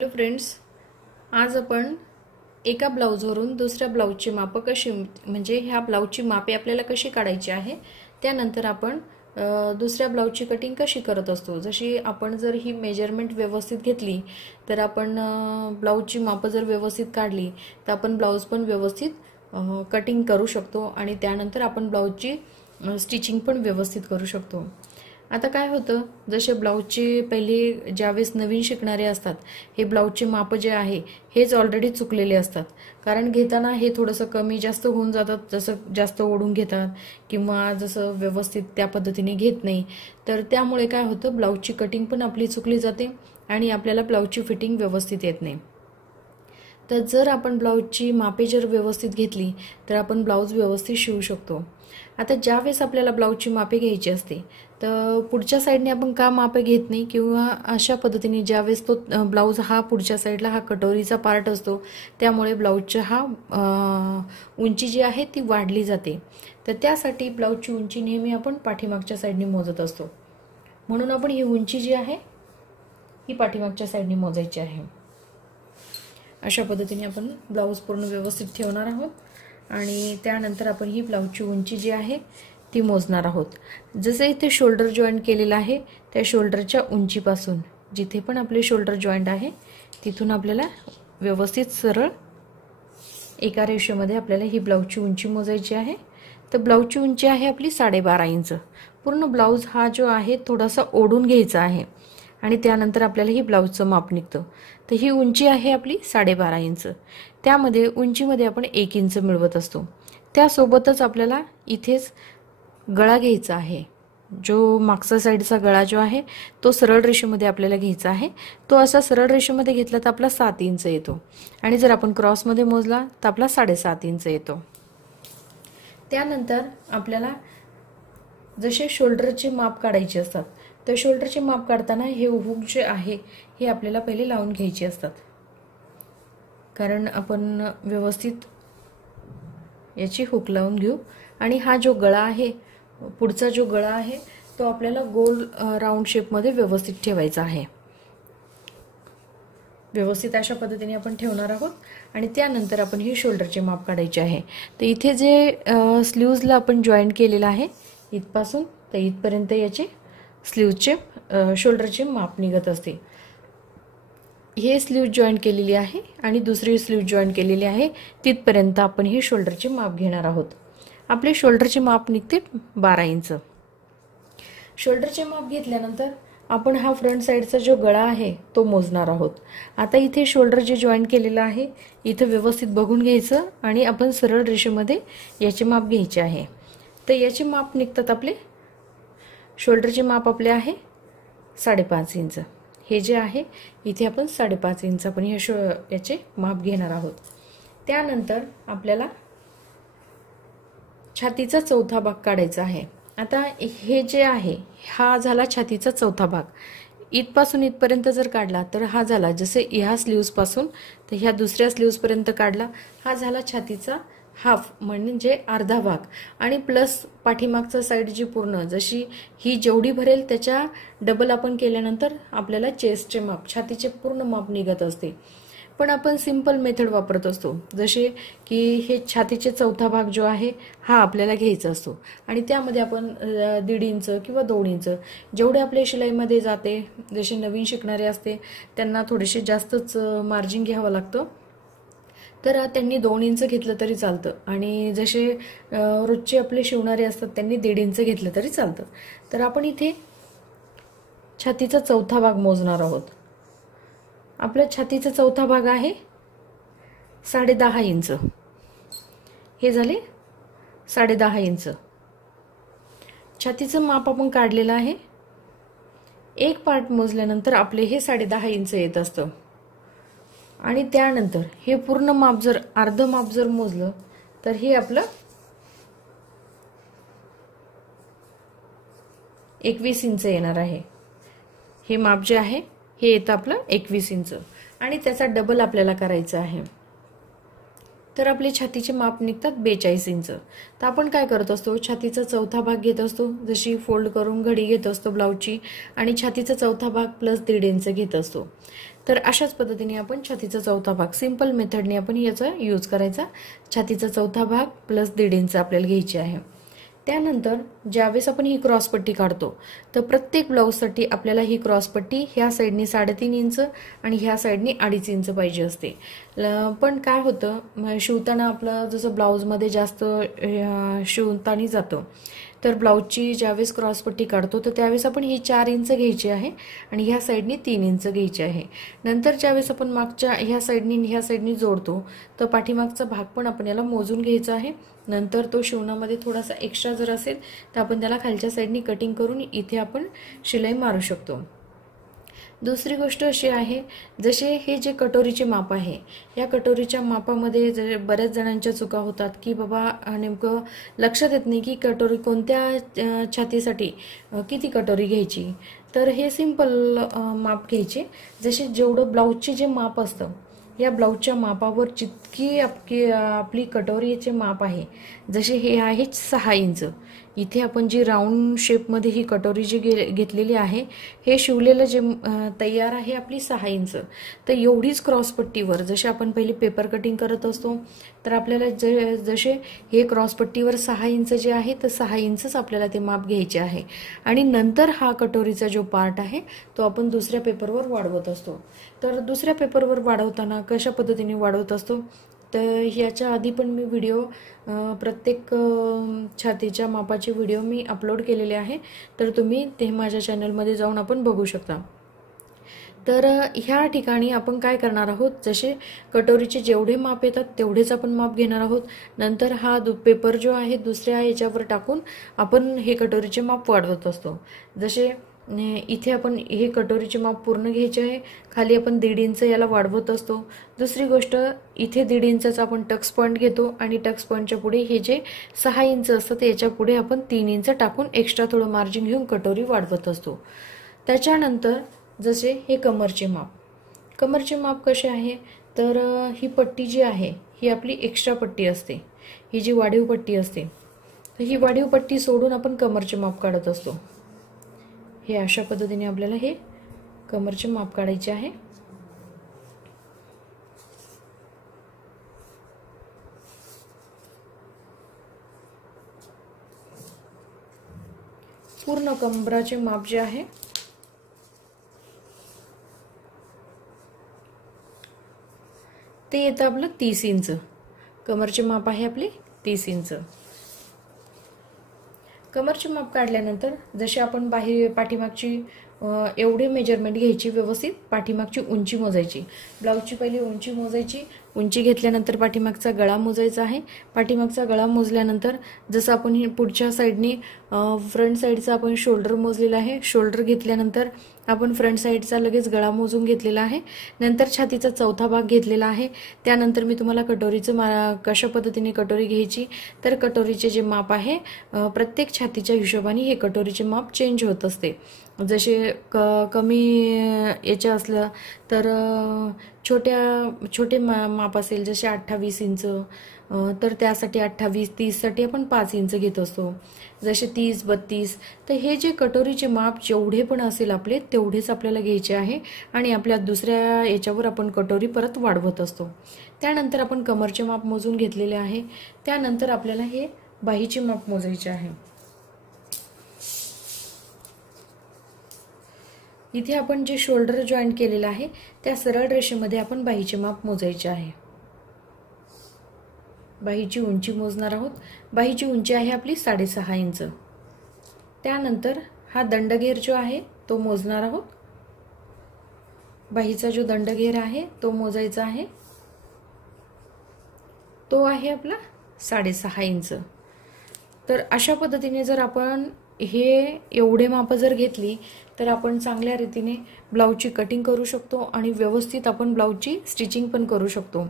Hello friends, आज आपण एका ब्लाऊजवरून दुसऱ्या ब्लाऊजची मापं कशी म्हणजे ह्या ब्लाऊजची मापे आपल्याला कशी काढायची आहे, त्यानंतर आपण दुसऱ्या ब्लाऊजची कटिंग कशी करत असतो। जशी आपण जर ही मेजरमेंट व्यवस्थित घेतली तर आपण ब्लाऊजची मापं जर व्यवस्थित काढली तर आपण ब्लाऊज पण व्यवस्थित कटिंग करू शकतो आणि त्यानंतर आपण ब्लाऊजची स्टिचिंग पण व्यवस्थित करू शकतो। आता काय होतं, जसे ब्लाऊजचे पहिले ज्यावेळेस नवीन शिकणारे असतात हे ब्लाऊजचे माप जे आहे हेच ऑलरेडी चुकलेले असतात, कारण घेताना हे थोडंसं कमी जास्त होऊन जातात, जसं जास्त ओढून घेतात किंवा जसं व्यवस्थित त्या पद्धतीने घेत नाही, तर त्यामुळे काय होतं ब्लाऊजची कटिंग पण आपली चुकली जाते आणि आपल्याला ब्लाऊजची फिटिंग व्यवस्थित येत नाही। तर जर आपण ब्लाऊजची मापे जर व्यवस्थित घेतली तर आपण ब्लाऊज व्यवस्थित शिवू शकतो। आता ज्यावेळेस आपल्याला ब्लाऊजची मापे घ्यायची असते तर पुढच्या साइडने आपण का मापे घेत नाही किंवा अशा पद्धतीने ज्यावेळेस तो ब्लाऊज हा पुढच्या साइडला हा कटोरीचा पार्ट असतो, त्यामुळे ब्लाऊजचा हा उंची जी आहे ती वाढली जाते। तर त्यासाठी ब्लाऊजची उंची नेहमी आपण पाठीमागच्या साइडने मोजत असतो, म्हणून आपण ही उंची जी आहे ही पाठीमागच्या साइडने मोजायची आहे। अशा पद्धतीने आपण ब्लाऊज पूर्ण व्यवस्थित ठेवणार आहोत आणि त्यानंतर आपण ही ब्लाऊजची उंची जी आहे ती मोजणार आहोत। जसे इथे शोल्डर जॉइंट केलेला आहे त्या शोल्डरच्या उंचीपासून जिथे पण आपले शोल्डर जॉइंट आहे तिथून आपल्याला व्यवस्थित सरळ एका रेषेमध्ये आपल्याला ही ब्लाऊजची उंची मोजायची आहे। तर ब्लाऊजची उंची आहे आपली 12.5 इंच। पूर्ण ब्लाऊज हा जो आहे थोडासा ओढून घ्यायचा आहे आणि त्यानंतर आपल्याला ही ब्लाऊजचं माप निघतं। तर ही उंची आहे आपली 12.5 इंच। त्यामध्ये उंचीमध्ये आपण 1 इंच मिळवत असतो। त्यासोबतच आपल्याला इथेच गळा घ्यायचा आहे, जो मागचा साइडचा गळा जो आहे तो सरळ रेषेमध्ये आपल्याला घ्यायचा आहे। तो असा सरळ रेषेमध्ये घेतला तर आपला 7 इंच येतो आणि जर आपण क्रॉसमध्ये मोजला तर आपला 7.5 इंच येतो। त्यानंतर आपल्याला जसे शोल्डरचे माप काढायचे असतात तर शोल्डरचे माप काढताना हे हुक जे आहे हे आपल्याला पहिले लावून घ्यायचे असतात, कारण आपण व्यवस्थित याची हुक लावून घेऊ आणि हा जो गळा आहे पुढचा जो गळा आहे तो आपल्याला गोल राऊंड शेपमध्ये व्यवस्थित ठेवायचा आहे। व्यवस्थित अशा पद्धतीने आपण ठेवणार आहोत आणि त्यानंतर आपण ही शोल्डरचे माप काढायचे आहे। तर इथे जे स्लीव्जला आपण जॉईंट केलेला आहे इथपासून तर इथपर्यंत याचे स्लीव्जचे शोल्डरचे माप निघत असते। हे स्लीव्ज जॉईंट केलेली आहे आणि दुसरी स्लीव्ज जॉईंट केलेली आहे, तिथपर्यंत आपण ही शोल्डरचे माप घेणार आहोत। आपले शोल्डरचे माप निघते 12 इंच। शोल्डरचे माप घेतल्यानंतर आपण हा फ्रंट साइडचा जो गळा आहे तो मोजणार आहोत। आता इथे शोल्डर जे जॉईंट केलेलं आहे इथे व्यवस्थित बघून घ्यायचं आणि आपण सरळ रेषेमध्ये याचे माप घ्यायचे आहे। तर याचे माप निघतात आपले शोल्डरचे माप आपले आहे 5.5 इंच। हे जे आहे इथे आपण 5.5 इंच आपण याचे माप घेणार आहोत। त्यानंतर आपल्याला छातीचा चौथा भाग काढायचा आहे। आता हे जे आहे हा झाला छातीचा चौथा भाग। इथपासून इथपर्यंत जर काढला तर हा झाला, जसे ह्या स्लीव्ज पासून तर ह्या दुसऱ्या स्लीव्ज पर्यंत काढला हा झाला छातीचा हाफ म्हणजे अर्धा भाग आणि प्लस पाठीमागचा साइड जी पूर्ण जशी ही जेवढी भरेल त्याच्या डबल आपण केल्यानंतर आपल्याला चेस्टचे माप छातीचे पूर्ण माप निघत असते। पण आपण सिंपल मेथड वापरत असतो, जसे की हे छातीचे चौथा भाग जो आहे हा आपल्याला घ्यायचा असतो आणि त्यामध्ये आपण 1.5 इंच किंवा 2 इंच जेवढे आपल्या शिलाईमध्ये जाते, जसे नवीन शिकणारे असते त्यांना थोडेसे जास्तच मार्जिन घ्यावं लागतं, तर त्यांनी 2 इंच घेतलं तरी चालतं आणि जसे रोजचे आपले शिवणारे असतात त्यांनी 1.5 इंच घेतलं तरी चालतं। तर आपण इथे छातीचा चौथा भाग मोजणार आहोत। आपला छातीचा चौथा भाग आहे 10.5 इंच। हे झाले 10.5 इंच। छातीचं माप आपण काढलेलं आहे। एक पार्ट मोजल्यानंतर आपले हे 10.5 इंच येत असतं आणि त्यानंतर हे पूर्ण माप जर अर्ध माप जर मोजलं तर हे आपलं 21 इंच येणार आहे। हे माप जे आहे हे येतं आपलं 21 इंच आणि त्याचा डबल आपल्याला करायचं आहे। तर आपले छातीचे माप निघतात 42 इंच। तर आपण काय करत असतो, छातीचा चौथा भाग घेत असतो, जशी फोल्ड करून घडी घेत असतो ब्लाऊजची आणि छातीचा चौथा भाग प्लस 1.5 इंच घेत असतो। तर अशाच पद्धतीने आपण छातीचा चौथा भाग सिंपल मेथडने आपण याचा यूज करायचा। छातीचा चौथा भाग प्लस 1.5 इंच आपल्याला घ्यायची आहे। त्यानंतर ज्यावेळेस आपण ही क्रॉसपट्टी काढतो तर प्रत्येक ब्लाऊजसाठी आपल्याला ही क्रॉसपट्टी ह्या साईडनी 3.5 इंच आणि ह्या साईडनी 2.5 इंच पाहिजे असते। पण काय होतं शिवताना आपलं जसं ब्लाऊजमध्ये जास्त शिवताना जातं तर ब्लाऊजची ज्यावेळेस क्रॉसपट्टी काढतो तर त्यावेळेस आपण ही 4 इंच घ्यायची आहे आणि ह्या साईडनी 3 इंच घ्यायची आहे। नंतर ज्यावेळेस आपण मागच्या ह्या साईडनी जोडतो तर पाठीमागचा भाग पण आपण याला मोजून घ्यायचा आहे। नंतर तो शिवणामध्ये थोडासा एक्स्ट्रा जर असेल तर आपण त्याला खालच्या साईडनी कटिंग करून इथे आपण शिलाई मारू शकतो। दुसरी गोष्ट अशी आहे जसे हे जे कटोरीचे माप आहे या कटोरीच्या मापामध्ये बऱ्याच जणांच्या चुका होतात की बाबा नेमकं लक्षात येत नाही की कटोरी कोणत्या छातीसाठी किती कटोरी घ्यायची। तर हे सिंपल माप घ्यायचे जसे जेवढं ब्लाऊजचे जे माप असतं या ब्लाऊजच्या मापावर जितकी आपली कटोरीचे माप आहे जसे हे आहे 6 इंच इथे आपण जी राऊंड शेपमध्ये ही कटोरी जी घेतलेली आहे हे शिवलेलं जे तयार आहे आपली 6 इंच। तर एवढीच क्रॉसपट्टीवर जसे आपण पहिले पेपर कटिंग करत असतो तर आपल्याला जसे हे क्रॉसपट्टीवर 6 इंच जे आहे तर 6 इंचच आपल्याला ते माप घ्यायचे आहे आणि नंतर हा कटोरीचा जो पार्ट आहे तो आपण दुसऱ्या पेपरवर वाढवत असतो। तर दुसऱ्या पेपरवर वाढवताना कशा पद्धतीने वाढवत असतो तर याच्या आधी पण मी व्हिडिओ प्रत्येक छातीच्या मापाचे व्हिडिओ मी अपलोड केलेले आहे तर तुम्ही ते माझ्या चॅनलमध्ये जाऊन आपण बघू शकता। तर ह्या ठिकाणी आपण काय करणार आहोत जसे कटोरीचे जेवढे माप येतात तेवढेच आपण माप घेणार आहोत। नंतर हा पेपर जो आहे दुसऱ्या याच्यावर टाकून आपण हे कटोरीचे माप वाढवत असतो। जसे इथे आपण हे कटोरीचे माप पूर्ण घ्यायचे आहे खाली आपण 1.5 इंच याला वाढवत असतो। दुसरी गोष्ट इथे 1.5 इंचचा आपण टक्स पॉइंट घेतो आणि टक्स पॉइंटच्या पुढे हे जे 6 इंच असतं याच्या पुढे आपण 3 इंच टाकून एक्स्ट्रा थोडं मार्जिन घेऊन कटोरी वाढवत असतो। त्याच्यानंतर जसे हे कमरचे माप कसे आहे तर ही पट्टी जी आहे ही आपली एक्स्ट्रा पट्टी असते ही जी वाढीव पट्टी असते तर ही वाढीव पट्टी सोडून आपण कमरचे माप काढत असतो। हे अशा पद्धतीने आपल्याला हे कमरचे माप काढायचे आहे। पूर्ण कमराचे माप जे आहे ते येतं आपलं 30 इंच। कमरचे माप आहे आपले 30 इंच। कमरचे माप काढल्यानंतर जसे आपण पाठीमागची एवढे मेजरमेंट घ्यायची व्यवस्थित पाठीमागची उंची मोजायची। ब्लाऊजची पहिली उंची मोजायची उंची घेतल्यानंतर पाठीमागचा गळा मोजायचा आहे। पाठीमागचा गळा मोजल्यानंतर जसं आपण पुढच्या साईडनी फ्रंट साईडचा आपण शोल्डर मोजलेला आहे शोल्डर घेतल्यानंतर आपण फ्रंट साईडचा लगेच गळा मोजून घेतलेला आहे। नंतर छातीचा चौथा भाग घेतलेला आहे। त्यानंतर मी तुम्हाला कटोरीचं कशा पद्धतीने कटोरी घ्यायची तर कटोरीचे जे माप आहे प्रत्येक छातीच्या हिशोबाने हे कटोरीचे माप चेंज होत असते। जसे कमी याचे असलं तर छोटे माप असेल जसे 28 इंच तर त्यासाठी 28-30 साठी आपण 5 इंच घेत असतो। जसे 30-32 तर हे जे कटोरीचे माप जेवढे पण असेल आपले तेवढेच आपल्याला घ्यायचे आहे आणि आपल्या दुसऱ्या याच्यावर आपण कटोरी परत वाढवत असतो। त्यानंतर आपण कमरचे माप मोजून घेतलेले आहे। त्यानंतर आपल्याला हे बाहीचे माप मोजायचे आहे। इथे आपण जे शोल्डर जॉईंट केलेलं आहे त्या सरळ रेषेमध्ये आपण बाहीचे माप मोजायचे आहे। बाहीची उंची मोजणार आहोत। बाहीची उंची आहे आपली 6.5 इंच। त्यानंतर हा दंडघेर जो आहे तो मोजणार आहोत। बाहीचा जो दंडघेर आहे तो मोजायचा आहे तो आहे आपला 6.5 इंच। तर अशा पद्धतीने जर आपण हे एवढे माप जर घेतली तर आपण चांगल्या रीतीने ब्लाऊजची कटिंग करू शकतो आणि व्यवस्थित आपण ब्लाऊजची स्टिचिंग पण करू शकतो।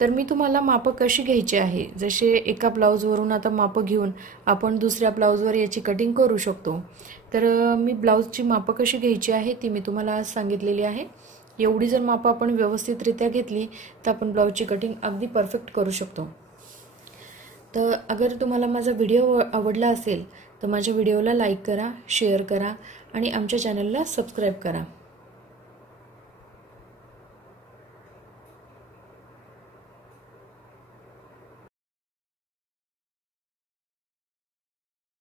तर मी तुम्हाला माप कशी घ्यायची आहे जसे एका ब्लाऊजवरून आता माप घेऊन आपण दुसऱ्या ब्लाऊजवर याची कटिंग करू शकतो। तर मी ब्लाऊजची माप कशी घ्यायची आहे ती मी तुम्हाला आज सांगितलेली आहे। एवढी जर माप आपण व्यवस्थितरित्या घेतली तर आपण ब्लाऊजची कटिंग अगदी परफेक्ट करू शकतो। तर अगर तुम्हाला माझा व्हिडिओ आवडला असेल तर माझ्या व्हिडिओला लाईक करा शेअर करा आणि आमच्या चॅनलला सबस्क्राईब करा।